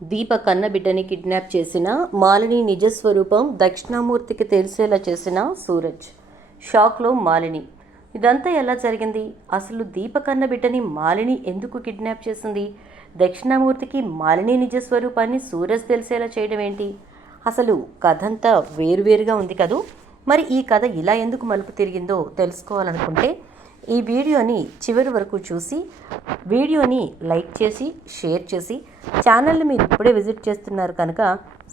దీప కన్నబిడ్డని kidnap చేసిన మాలిని నిజస్వరూపం దక్షిణామూర్తికి తెలిసేలా చేసిన సూరజ్. షాక్లో మాలిని. ఇదంతా ఎలా జరిగింది? అసలు దీప కన్నబిడ్డని మాలిని ఎందుకు కిడ్నాప్ చేసింది? దక్షిణామూర్తికి మాలిని నిజస్వరూపాన్ని సూరజ్ తెలిసేలా చేయడం ఏంటి? అసలు కథంతా వేరువేరుగా ఉంది కదూ. మరి ఈ కథ ఇలా ఎందుకు మలుపు తిరిగిందో తెలుసుకోవాలనుకుంటే ఈ వీడియోని చివరి వరకు చూసి వీడియోని లైక్ చేసి షేర్ చేసి ఛానల్ని మీరు ఇప్పుడే విజిట్ చేస్తున్నారు కనుక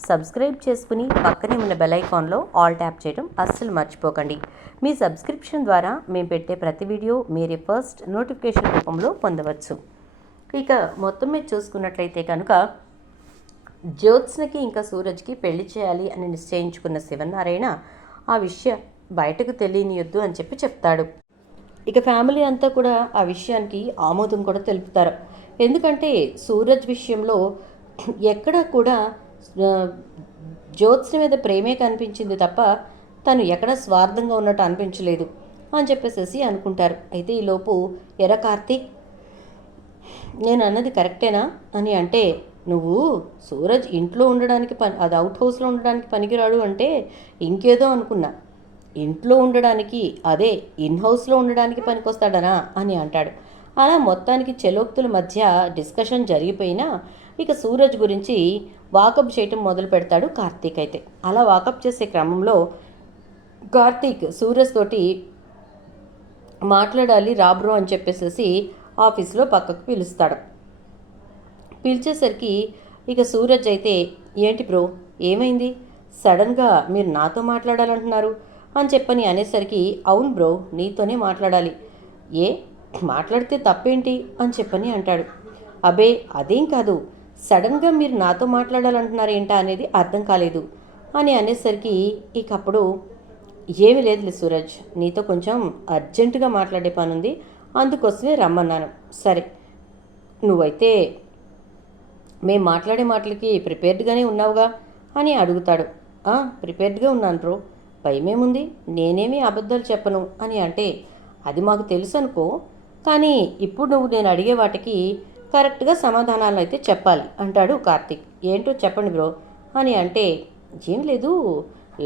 సబ్స్క్రైబ్ చేసుకుని పక్కనే ఉన్న బెల్ ఐకాన్లో ఆల్ ట్యాప్ చేయడం అస్సలు మర్చిపోకండి. మీ సబ్స్క్రిప్షన్ ద్వారా మేము పెట్టే ప్రతి వీడియో మీరే ఫస్ట్ నోటిఫికేషన్ రూపంలో పొందవచ్చు. ఇక మొత్తం మీద చూసుకున్నట్లయితే కనుక జ్యోత్స్నకి ఇంకా సూరజ్కి పెళ్లి చేయాలి అని నిశ్చయించుకున్న శివనారాయణ ఆ విషయం బయటకు తెలియనియొద్దు అని చెప్తాడు. ఇక ఫ్యామిలీ అంతా కూడా ఆ విషయానికి ఆమోదం కూడా తెలుపుతారు. ఎందుకంటే సూరజ్ విషయంలో ఎక్కడ కూడా జ్యోత్స్న మీద ప్రేమే కనిపించింది తప్ప తను ఎక్కడ స్వార్థంగా ఉన్నట్టు అనిపించలేదు అని చెప్పేసి అనుకుంటారు. అయితే ఈలోపు ఎరా కార్తీక్, నేను అన్నది కరెక్టేనా అని అంటే, నువ్వు సూరజ్ ఇంట్లో ఉండడానికి అది అవుట్ హౌస్లో ఉండడానికి పనికిరాడు అంటే ఇంకేదో అనుకున్నా, ఇంట్లో ఉండడానికి అదే ఇన్ హౌస్లో ఉండడానికి పనికొస్తాడనా అని అంటాడు. అలా మొత్తానికి చెలోక్తుల మధ్య డిస్కషన్ జరిగిపోయినా ఇక సూరజ్ గురించి వాకప్ చేయటం మొదలు పెడతాడు కార్తీక్. అయితే అలా వాకప్ చేసే క్రమంలో కార్తీక్ సూరజ్ తోటి మాట్లాడాలి రాబ్రో అని చెప్పేసి ఆఫీస్లో పక్కకు పిలుస్తాడు. పిలిచేసరికి ఇక సూరజ్ అయితే, ఏంటి బ్రో ఏమైంది, సడన్గా మీరు నాతో మాట్లాడాలంటున్నారు అని చెప్పని అనేసరికి, అవును బ్రో నీతోనే మాట్లాడాలి. ఏ మాట్లాడితే తప్పేంటి అని చెప్పని అంటాడు. అబే అదేం కాదు, సడన్గా మీరు నాతో మాట్లాడాలంటున్నారేంటా అనేది అర్థం కాలేదు అని అనేసరికి ఇక అప్పుడు ఏమీ లేదులే సూరజ్, నీతో కొంచెం అర్జెంటుగా మాట్లాడే పని ఉంది, అందుకోసమే రమ్మన్నాను. సరే నువ్వైతే మేము మాట్లాడే మాటలకి ప్రిపేర్డ్గానే ఉన్నావుగా అని అడుగుతాడు. ప్రిపేర్డ్గా ఉన్నాను బ్రో, భయమేముంది, నేనేమీ అబద్ధాలు చెప్పను అని అంటే, అది మాకు తెలుసు అనుకో, కానీ ఇప్పుడు నువ్వు నేను అడిగే వాటికి కరెక్ట్గా సమాధానాలు అయితే చెప్పాలి అంటాడు కార్తీక్. ఏంటో చెప్పండి బ్రో అని అంటే, ఏం లేదు,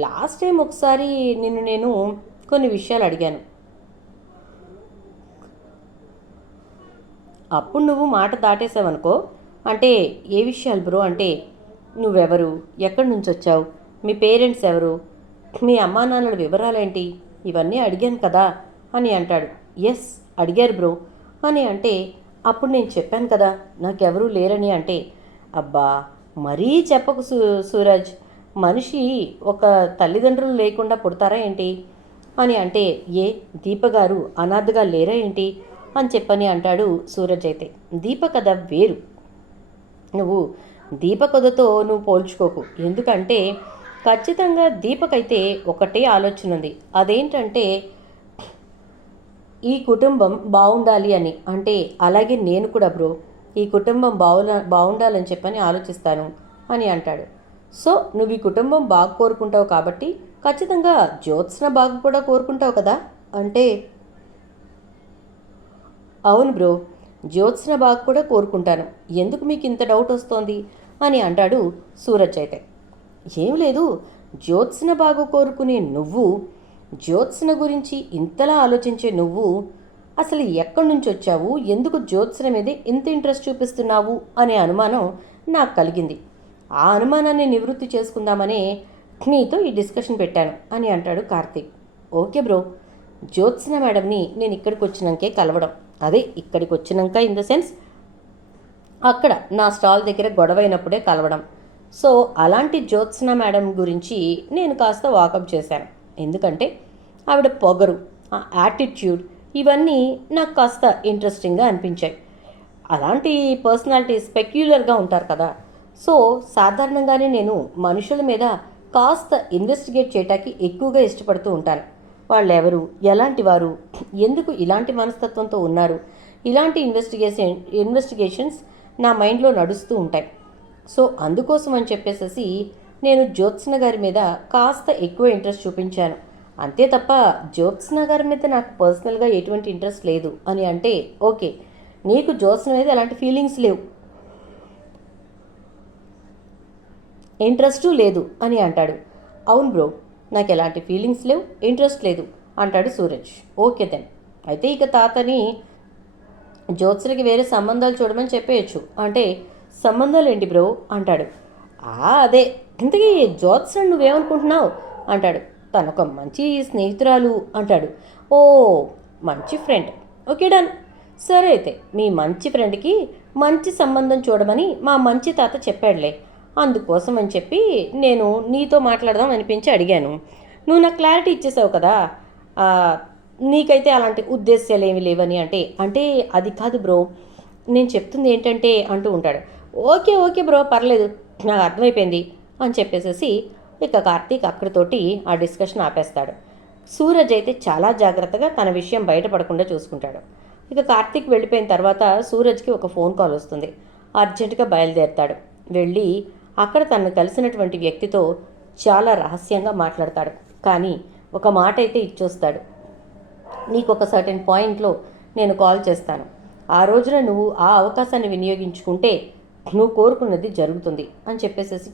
లాస్ట్ టైం ఒకసారి నిన్ను నేను కొన్ని విషయాలు అడిగాను, అప్పుడు నువ్వు మాట దాటేసావనుకో. అంటే ఏ విషయాలు బ్రో అంటే, నువ్వెవరు, ఎక్కడి నుంచి వచ్చావు, మీ పేరెంట్స్ ఎవరు, మీ అమ్మా నాన్నల వివరాలేంటి, ఇవన్నీ అడిగాను కదా అని అంటాడు. ఎస్ అడిగారు బ్రో అని అంటే, అప్పుడు నేను చెప్పాను కదా నాకెవరూ లేరని అంటే, అబ్బా మరీ చెప్పకు సూరజ్, మనిషి ఒక తల్లిదండ్రులు లేకుండా పుడతారా ఏంటి అని అంటే, ఏ దీపగారు అనాథగా లేరా ఏంటి అని చెప్పని అంటాడు సూరజ్. అయితే దీప కథ వేరు, నువ్వు దీప కథతో నువ్వు పోల్చుకోకు. ఎందుకంటే ఖచ్చితంగా దీపకైతే ఒకటే ఆలోచన ఉంది, అదేంటంటే ఈ కుటుంబం బాగుండాలి అని. అంటే అలాగే నేను కూడా బ్రో ఈ కుటుంబం బాగుండాలని చెప్పని ఆలోచిస్తాను అని అంటాడు. సో నువ్వు ఈ కుటుంబం బాగా కోరుకుంటావు కాబట్టి ఖచ్చితంగా జ్యోత్స్న బాగు కూడా కోరుకుంటావు కదా అంటే, అవును బ్రో జ్యోత్స్న బాగు కూడా కోరుకుంటాను, ఎందుకు మీకు ఇంత డౌట్ వస్తోంది అని అంటాడు సూరజ్. అయితే ఏం లేదు, జ్యోత్స్న బాగు కోరుకునే నువ్వు, జ్యోత్స్న గురించి ఇంతలా ఆలోచించే నువ్వు అసలు ఎక్కడి నుంచి వచ్చావు, ఎందుకు జ్యోత్స్న మీదే ఇంత ఇంట్రెస్ట్ చూపిస్తున్నావు అనే అనుమానం నాకు కలిగింది. ఆ అనుమానాన్ని నివృత్తి చేసుకుందామనే నీతో ఈ డిస్కషన్ పెట్టాను అని అంటాడు కార్తీక్. ఓకే బ్రో, జ్యోత్స్న మేడంని నేను ఇక్కడికి వచ్చినాకే కలవడం, అదే ఇక్కడికి వచ్చినాక ఇన్ ద సెన్స్ అక్కడ నా స్టాల్ దగ్గర గొడవ అయినప్పుడే కలవడం. సో అలాంటి జ్యోత్స్న మేడం గురించి నేను కాస్త వాకప్ చేశాను, ఎందుకంటే ఆవిడ పొగరు, ఆ యాటిట్యూడ్ ఇవన్నీ నాకు కాస్త ఇంట్రెస్టింగ్గా అనిపించాయి. అలాంటి పర్సనాలిటీస్ పెక్యులర్గా ఉంటారు కదా. సో సాధారణంగానే నేను మనుషుల మీద కాస్త ఇన్వెస్టిగేట్ చేయటానికి ఎక్కువగా ఇష్టపడుతూ ఉంటాను. వాళ్ళు ఎవరు, ఎలాంటి వారు, ఎందుకు ఇలాంటి మనస్తత్వంతో ఉన్నారు, ఇలాంటి ఇన్వెస్టిగేషన్స్ నా మైండ్లో నడుస్తూ ఉంటాయి. సో అందుకోసం అని చెప్పేసి నేను జ్యోత్స్న గారి మీద కాస్త ఎక్కువ ఇంట్రెస్ట్ చూపించాను. అంతే తప్ప జ్యోత్స్న గారి మీద నాకు పర్సనల్గా ఎటువంటి ఇంట్రెస్ట్ లేదు అని అంటే, ఓకే నీకు జ్యోత్స్న మీద ఎలాంటి ఫీలింగ్స్ లేవు, ఇంట్రెస్టు లేదు అని అంటాడు. అవును బ్రో, నాకు ఎలాంటి ఫీలింగ్స్ లేవు, ఇంట్రెస్ట్ లేదు అంటాడు సూరజ్. ఓకే దెన్, అయితే ఇక తాతని జ్యోత్స్నకి వేరే సంబంధాలు చూడమని చెప్పేయచ్చు అంటే. సంబంధాలు ఏంటి బ్రో అంటాడు. అదే, ఇంతకీ జ్యోత్స్న నువ్వేమనుకుంటున్నావు అంటాడు. తనొక మంచి స్నేహితురాలు అంటాడు. ఓ, మంచి ఫ్రెండ్, ఓకే డన్. సరే అయితే మీ మంచి ఫ్రెండ్కి మంచి సంబంధం చూడమని మా మంచి తాత చెప్పాడులే. అందుకోసం అని చెప్పి నేను నీతో మాట్లాడదాం అనిపించి అడిగాను. నువ్వు నాకు క్లారిటీ ఇచ్చేసావు కదా, నీకైతే అలాంటి ఉద్దేశాలు ఏమి లేవని. అంటే అంటే అది కాదు బ్రో, నేను చెప్తుంది ఏంటంటే అంటూ ఉంటాడు. ఓకే ఓకే బ్రో, పర్లేదు, నాకు అర్థమైపోయింది అని చెప్పేసేసి ఇక కార్తీక్ అక్కడితోటి ఆ డిస్కషన్ ఆపేస్తాడు. సూరజ్ అయితే చాలా జాగ్రత్తగా తన విషయం బయటపడకుండా చూసుకుంటాడు. ఇక కార్తీక్ వెళ్ళిపోయిన తర్వాత సూరజ్కి ఒక ఫోన్ కాల్ వస్తుంది. అర్జెంటుగా బయలుదేరుతాడు. వెళ్ళి అక్కడ తనను కలిసినటువంటి వ్యక్తితో చాలా రహస్యంగా మాట్లాడతాడు. కానీ ఒక మాట అయితే ఇచ్చొస్తాడు. నీకు ఒక సర్టెన్ పాయింట్లో నేను కాల్ చేస్తాను, ఆ రోజున నువ్వు ఆ అవకాశాన్ని వినియోగించుకుంటే నువ్వు కోరుకున్నది జరుగుతుంది అని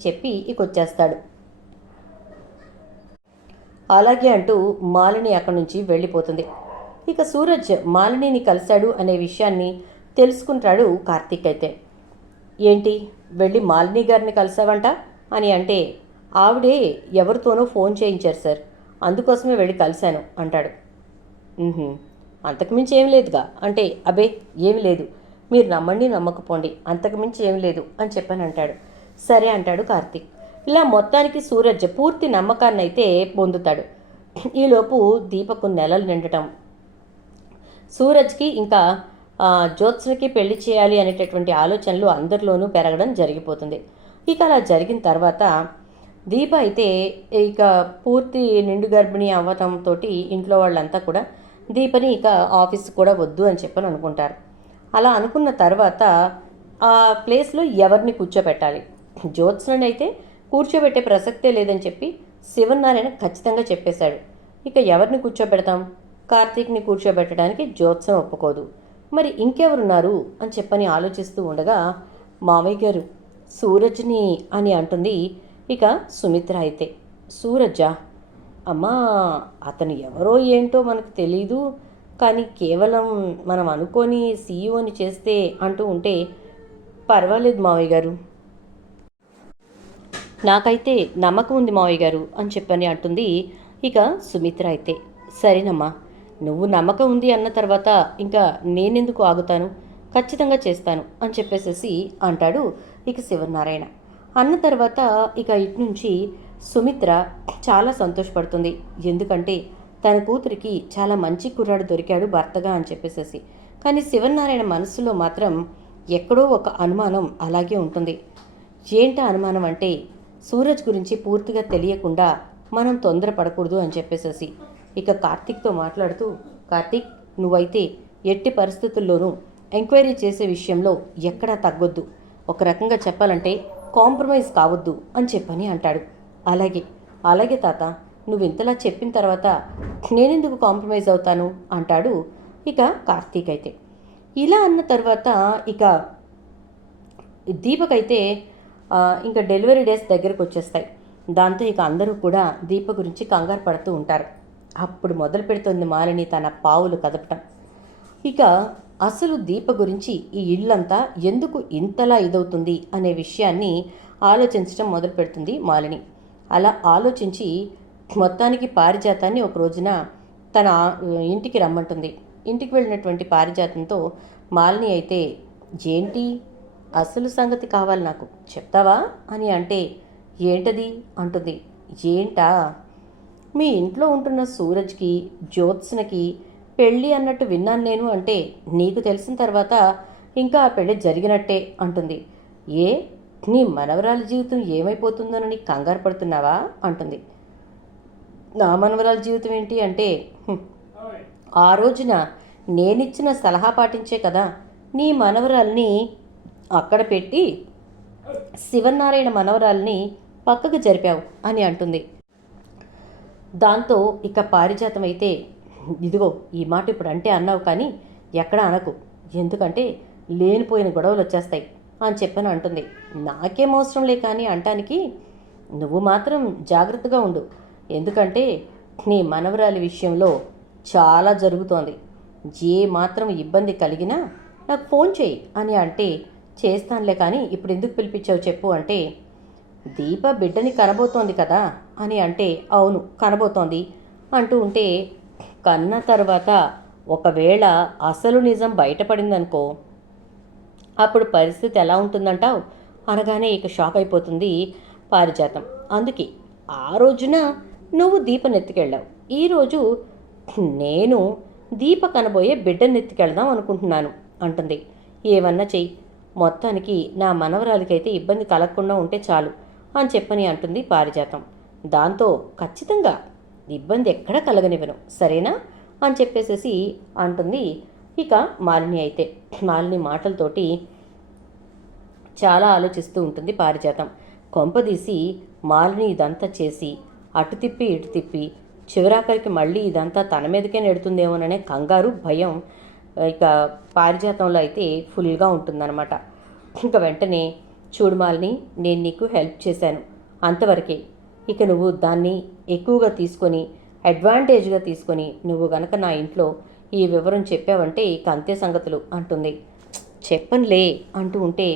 చెప్పి ఇక వచ్చేస్తాడు. అలాగే అంటూ మాలిని అక్కడి నుంచి వెళ్ళిపోతుంది. ఇక సూరజ్ మాలినిని కలిశాడు అనే విషయాన్ని తెలుసుకుంటాడు కార్తీక్ అయితే. ఏంటి, వెళ్ళి మాలిని గారిని కలిసావంట అని అంటే, ఆవిడే ఎవరితోనో ఫోన్ చేయించారు సార్, అందుకోసమే వెళ్ళి కలిశాను అంటాడు. అంతకుమించి ఏం లేదుగా అంటే, అబే ఏమి లేదు, మీరు నమ్మండి నమ్మకపోండి, అంతకుమించి ఏమి లేదు అని చెప్పని అంటాడు. సరే అంటాడు కార్తీక్. ఇలా మొత్తానికి సూరజ్ పూర్తి నమ్మకాన్ని అయితే పొందుతాడు. ఈలోపు దీపకు నెలలు నిండటం, సూరజ్కి ఇంకా జ్యోత్స్నకి పెళ్లి చేయాలి అనేటటువంటి ఆలోచనలు అందరిలోనూ పెరగడం జరిగిపోతుంది. ఇక అలా జరిగిన తర్వాత దీప అయితే ఇక పూర్తి నిండు గర్భిణి అవ్వటంతో ఇంట్లో వాళ్ళంతా కూడా దీపని ఇక ఆఫీస్ కూడా వద్దు అని చెప్పని అనుకుంటారు. అలా అనుకున్న తర్వాత ఆ ప్లేస్లో ఎవరిని కూర్చోబెట్టాలి, జ్యోత్స్నని అయితే కూర్చోబెట్టే ప్రసక్తే లేదని చెప్పి శివనారాయణ ఖచ్చితంగా చెప్పేశాడు. ఇక ఎవరిని కూర్చోబెడతాం, కార్తీక్ని కూర్చోబెట్టడానికి జ్యోత్స్న ఒప్పుకోదు, మరి ఇంకెవరున్నారు అని చెప్పని ఆలోచిస్తూ ఉండగా మావయ్య గారు సూరజ్ని అని అంటుంది ఇక సుమిత్ర అయితే. సూరజా? అమ్మా, అతను ఎవరో ఏంటో మనకు తెలీదు, కానీ కేవలం మనం అనుకొని సీఈఓని చేస్తే అంటూ ఉంటే పర్వాలేదు మావయ్య గారు, నాకైతే నమ్మకం ఉంది మావయ్య గారు అని చెప్పని అంటుంది ఇక సుమిత్ర అయితే. సరేనమ్మా, నువ్వు నమ్మకం ఉంది అన్న తర్వాత ఇంకా నేనెందుకు ఆగుతాను, ఖచ్చితంగా చేస్తాను అని చెప్పేసేసి అంటాడు ఇక శివనారాయణ. అన్న తర్వాత ఇక ఇటు నుంచి సుమిత్ర చాలా సంతోషపడుతుంది. ఎందుకంటే తన కూతురికి చాలా మంచి కుర్రాడు దొరికాడు భర్తగా అని చెప్పేసేసి. కానీ శివనారాయణ మనసులో మాత్రం ఎక్కడో ఒక అనుమానం అలాగే ఉంటుంది. ఏంటా అనుమానం అంటే, సూరజ్ గురించి పూర్తిగా తెలియకుండా మనం తొందరపడకూడదు అని చెప్పేసేసి ఇక కార్తీక్తో మాట్లాడుతూ, కార్తీక్ నువ్వైతే ఎట్టి పరిస్థితుల్లోనూ ఎంక్వైరీ చేసే విషయంలో ఎక్కడా తగ్గొద్దు, ఒక రకంగా చెప్పాలంటే కాంప్రమైజ్ కావద్దు అని చెప్పని అంటాడు. అలాగే అలాగే తాత, నువ్వు ఇంతలా చెప్పిన తర్వాత నేనెందుకు కాంప్రమైజ్ అవుతాను అంటాడు ఇక కార్తీక్ అయితే. ఇలా అన్న తర్వాత ఇక దీపకైతే ఇంకా డెలివరీ డేస్ దగ్గరకు వచ్చేస్తాయి. దాంతో ఇక అందరూ కూడా దీప గురించి కంగారు పడుతూ ఉంటారు. అప్పుడు మొదలు పెడుతుంది మాలిని తన పావులు కదపటం. ఇక అసలు దీప గురించి ఈ ఇల్లంతా ఎందుకు ఇంతలా ఇదవుతుంది అనే విషయాన్ని ఆలోచించడం మొదలు పెడుతుంది మాలిని. అలా ఆలోచించి మొత్తానికి పారిజాతాన్ని ఒక రోజున తన ఇంటికి రమ్మంటుంది. ఇంటికి వెళ్ళినటువంటి పారిజాతంతో మాలిని అయితే, ఏంటి అసలు సంగతి కావాలి నాకు చెప్తావా అని అంటే, ఏంటది అంటుంది. ఏంటా, మీ ఇంట్లో ఉంటున్న సూరజ్కి జ్యోత్స్నకి పెళ్ళి అన్నట్టు విన్నాను నేను అంటే, నీకు తెలిసిన తర్వాత ఇంకా ఆ పెళ్ళి జరిగినట్టే అంటుంది. ఏ, నీ మనవరాల జీవితం ఏమైపోతుందోనని కంగారు పడుతున్నావా అంటుంది. నా మనవరాల జీవితం ఏంటి అంటే, ఆ రోజున నేనిచ్చిన సలహా పాటించే కదా నీ మనవరాల్ని అక్కడ పెట్టి శివనారాయణ మనవరాల్ని పక్కకు జరిపావు అని అంటుంది. దాంతో ఇక పారిజాతం అయితే, ఇదిగో ఈ మాట ఇప్పుడు అంటే అన్నావు కానీ ఎక్కడ అనకు, ఎందుకంటే లేనిపోయిన గొడవలు వచ్చేస్తాయి అని చెప్పని అంటుంది. నాకేం అవసరం లే కానీ అంటానికి, నువ్వు మాత్రం జాగ్రత్తగా ఉండు, ఎందుకంటే నీ మనవరాలి విషయంలో చాలా జరుగుతోంది. ఏ మాత్రం ఇబ్బంది కలిగినా నాకు ఫోన్ చేయి అని అంటే, చేస్తానులే కానీ ఇప్పుడు ఎందుకు పిలిపించావు చెప్పు అంటే, దీప బిడ్డని కనబోతోంది కదా అని అంటే, అవును కనబోతోంది అంటూ ఉంటే, కన్న తర్వాత ఒకవేళ అసలు నిజం బయటపడిందనుకో అప్పుడు పరిస్థితి ఎలా ఉంటుందంటావు అనగానే ఇక షాక్ అయిపోతుంది పారిజాతం. అందుకే ఆ రోజున నువ్వు దీపనెత్తికెళ్ళావు, ఈరోజు నేను దీప కనబోయే బిడ్డనెత్తికెళ్దాం అనుకుంటున్నాను అంటుంది. ఏమన్నా చెయ్యి, మొత్తానికి నా మనవరాలికైతే ఇబ్బంది కలగకుండా ఉంటే చాలు అని చెప్పని అంటుంది పారిజాతం. దాంతో ఖచ్చితంగా ఇబ్బంది ఎక్కడా కలగనివ్వను సరేనా అని చెప్పేసేసి అంటుంది. ఇక మాలిని అయితే మాలిని మాటలతోటి చాలా ఆలోచిస్తూ ఉంటుంది పారిజాతం. కొంపదీసి మాలిని ఇదంతా చేసి అటు తిప్పి ఇటు తిప్పి చివరాఖరికి మళ్ళీ ఇదంతా తన మీదకే నెడుతుందేమోననే కంగారు భయం ఇక పారిజాతంలో అయితే ఫుల్గా ఉంటుందన్నమాట. ఇంకా వెంటనే చూడు మాలిని, నేను నీకు హెల్ప్ చేశాను అంతవరకే, ఇక నువ్వు దాన్ని ఎక్కువగా తీసుకొని అడ్వాంటేజ్గా తీసుకొని నువ్వు గనక నా ఇంట్లో ఈ వివరం చెప్పావంటే ఇక అంతే సంగతులు అంటుంది. చెప్పనులే అంటూ ఉంటే,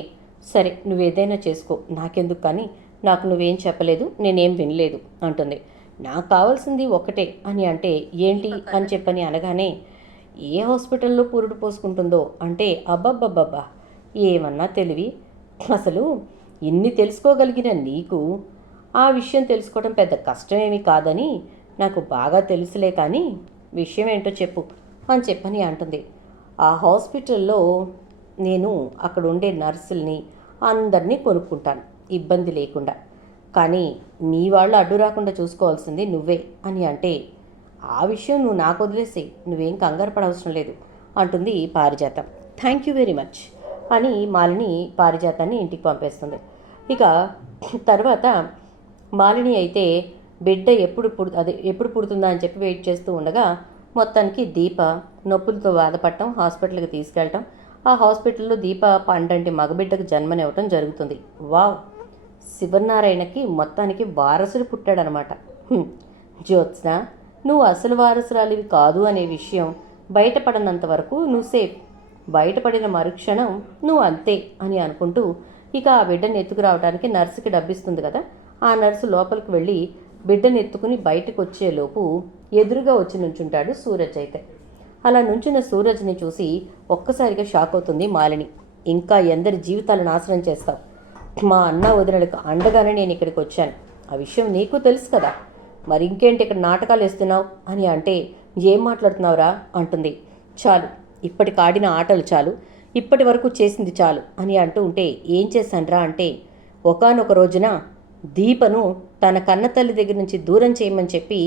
సరే నువ్వేదైనా చేసుకో నాకెందుకు, కానీ నాకు నువ్వేం చెప్పలేదు, నేనేం వినలేదు అంటుంది. నాకు కావాల్సింది ఒక్కటే అని అంటే, ఏంటి అని చెప్పని అనగానే, ఏ హాస్పిటల్లో పురుడు పోసుకుంటుందో అంటే, అబ్బబ్బబ్బబ్బా ఏమన్నా తెలివి, అసలు ఇన్ని తెలుసుకోగలిగిన నీకు ఆ విషయం తెలుసుకోవడం పెద్ద కష్టమేమీ కాదని నాకు బాగా తెలుసులే, కానీ విషయం ఏంటో చెప్పు అని చెప్పని అంటుంది. ఆ హాస్పిటల్లో నేను అక్కడ ఉండే నర్సుల్ని అందరినీ కొనుక్కుంటాను ఇబ్బంది లేకుండా, కానీ నీ వాళ్ళు అడ్డు రాకుండా చూసుకోవాల్సింది నువ్వే అని అంటే, ఆ విషయం నువ్వు నాకు వదిలేసి నువ్వేం కంగారు పడవసరం లేదు అంటుంది పారిజాతం. థ్యాంక్ యూ వెరీ మచ్ అని మాలిని పారిజాతాన్ని ఇంటికి పంపేస్తుంది. ఇక తర్వాత మాలిని అయితే బిడ్డ ఎప్పుడు పుడుతుందా అని చెప్పి వెయిట్ చేస్తూ ఉండగా మొత్తానికి దీప నొప్పులతో బాధపడటం, హాస్పిటల్కి తీసుకెళ్ళటం, ఆ హాస్పిటల్లో దీప పండంటి మగబిడ్డకు జన్మనివ్వటం జరుగుతుంది. వావ్, శివనారాయణకి మొత్తానికి వారసుడు పుట్టాడనమాట. జ్యోత్స్న, నువ్వు అసలు వారసురాలివి కాదు అనే విషయం బయటపడనంత వరకు నువ్వు సేఫ్, బయటపడిన మరుక్షణం నువ్వు అంతే అని అనుకుంటూ ఇక ఆ బిడ్డని ఎత్తుకురావడానికి నర్సుకి డబ్బిస్తుంది కదా, ఆ నర్సు లోపలికి వెళ్ళి బిడ్డని ఎత్తుకుని బయటకు వచ్చేలోపు ఎదురుగా వచ్చి నుంచుంటాడు సూరజ్. అయితే అలా నుంచున్న సూరజ్ని చూసి ఒక్కసారిగా షాక్ అవుతుంది మాలిని. ఇంకా ఎందరి జీవితాలు నాశనం చేస్తావు, మా అన్న వదినలకు అండగానే నేను ఇక్కడికి వచ్చాను, ఆ విషయం నీకు తెలుసు కదా, మరి ఇంకేంటి ఇక్కడ నాటకాలు వేస్తున్నావు అని అంటే, ఏం మాట్లాడుతున్నావురా అంటుంది. చాలు, ఇప్పటికి ఆడిన ఆటలు చాలు, ఇప్పటి వరకు చేసింది చాలు అని అంటూ ఉంటే, ఏం చేశానురా అంటే, ఒకానొక రోజున దీపను తన కన్న తల్లి దగ్గర నుంచి దూరం చేయమని చెప్పి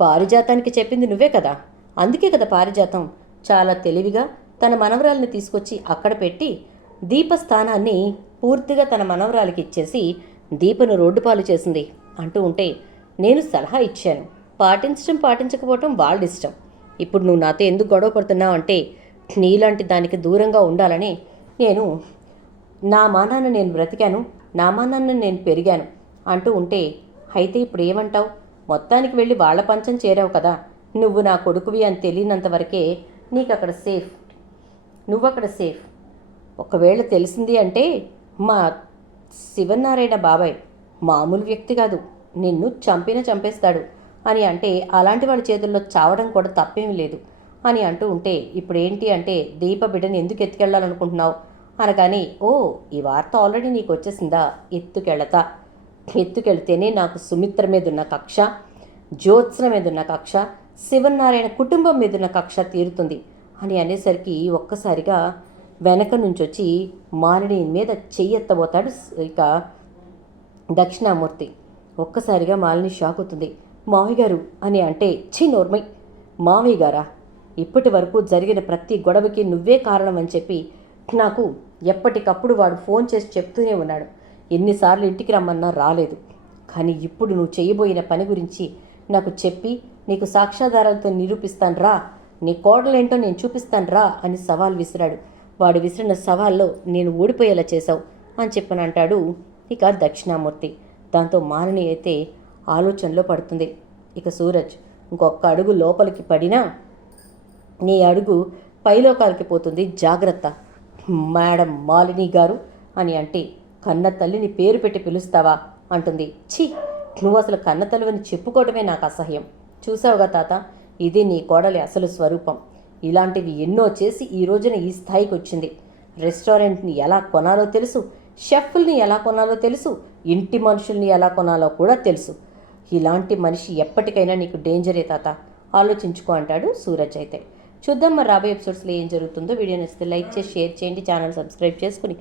పారిజాతానికి చెప్పింది నువ్వే కదా, అందుకే కదా పారిజాతం చాలా తెలివిగా తన మనవరాలిని తీసుకొచ్చి అక్కడ పెట్టి దీప స్థానాన్ని పూర్తిగా తన మనవరాలికి ఇచ్చేసి దీపను రోడ్డు పాలు చేసింది అంటూ ఉంటే, నేను సలహా ఇచ్చాను, పాటించడం పాటించకపోవటం వాళ్ళ ఇష్టం, ఇప్పుడు నువ్వు నాతో ఎందుకు గొడవ పడుతున్నావు అంటే, నీలాంటి దానికి దూరంగా ఉండాలని నేను నా మానాన్న నేను బ్రతికాను, నా మానాన్న నేను పెరిగాను అంటూ ఉంటే, అయితే ఇప్పుడు ఏమంటావు, మొత్తానికి వెళ్ళి వాళ్ళ పంచం చేరావు కదా, నువ్వు నా కొడుకువి అని తెలియనంత వరకే నీకు అక్కడ సేఫ్, నువ్వు అక్కడ సేఫ్, ఒకవేళ తెలిసింది అంటే మా శివనారాయణ బాబాయ్ మామూలు వ్యక్తి కాదు, నిన్ను చంపేస్తాడు అని అంటే, అలాంటి వాడి చేతుల్లో చావడం కూడా తప్పేమీ లేదు అని అంటూ ఉంటే, ఇప్పుడు ఏంటి అంటే దీప బిడ్డని ఎందుకు ఎత్తుకెళ్ళాలనుకుంటున్నావు అనగాని, ఓ ఈ వార్త ఆల్రెడీ నీకు వచ్చేసిందా, ఎత్తుకెళ్తేనే నాకు సుమిత్ర మీద ఉన్న కక్ష, జ్యోత్స్న మీద ఉన్న కక్ష, శివనారాయణ కుటుంబం మీద ఉన్న కక్ష తీరుతుంది అని అనేసరికి ఒక్కసారిగా వెనక నుంచి వచ్చి మాలిని మీద చెయ్యెత్తబోతాడు ఇక దక్షిణామూర్తి. ఒక్కసారిగా మాలిని షాక్ అవుతుంది. మావయ్య గారు అని అంటే, ఛీ నోర్మై, మావయ్య గారా, ఇప్పటి వరకు జరిగిన ప్రతి గొడవకి నువ్వే కారణం అని చెప్పి నాకు ఎప్పటికప్పుడు వాడు ఫోన్ చేసి చెప్తూనే ఉన్నాడు, ఎన్నిసార్లు ఇంటికి రమ్మన్నా రాలేదు, కానీ ఇప్పుడు నువ్వు చేయబోయిన పని గురించి నాకు చెప్పి నీకు సాక్ష్యాధారాలతో నిరూపిస్తాను రా, నీ కోడలేంటో నేను చూపిస్తాను రా అని సవాల్ విసిరాడు. వాడు విసిరిన సవాల్లో నేను ఓడిపోయేలా చేశావు అని చెప్పని అంటాడు ఇక దక్షిణామూర్తి. దాంతో మాలిని అయితే ఆలోచనలో పడుతుంది. ఇక సూరజ్ ఇంకొక అడుగు లోపలికి పడినా నీ అడుగు పైలోకాలకి పోతుంది, జాగ్రత్త. మేడం మాలిని గారు అని అంటే కన్న తల్లిని పేరు పెట్టి పిలుస్తావా అంటుంది. ఛీ, నువ్వు అసలు కన్న తల్లిని చెప్పుకోవడమే నాకు అసహ్యం. చూసావుగా తాత, ఇది నీ కోడలి అసలు స్వరూపం. ఇలాంటివి ఎన్నో చేసి ఈ రోజున ఈ స్థాయికి వచ్చింది. రెస్టారెంట్ని ఎలా కొనాలో తెలుసు, షెఫ్ల్ని ఎలా కొనాలో తెలుసు, ఇంటి మనుషుల్ని ఎలా కొనాలో కూడా తెలుసు. ఇలాంటి మనిషి ఎప్పటికైనా నీకు డేంజరే తాత, ఆలోచించుకో అంటాడు సూరజ్ అయితే. చూద్దాం మరి రాబోయే ఎపిసోడ్స్లో ఏం జరుగుతుందో. వీడియో నచ్చితే లైక్ చేసి షేర్ చేయండి, ఛానల్ సబ్స్క్రైబ్ చేసుకుని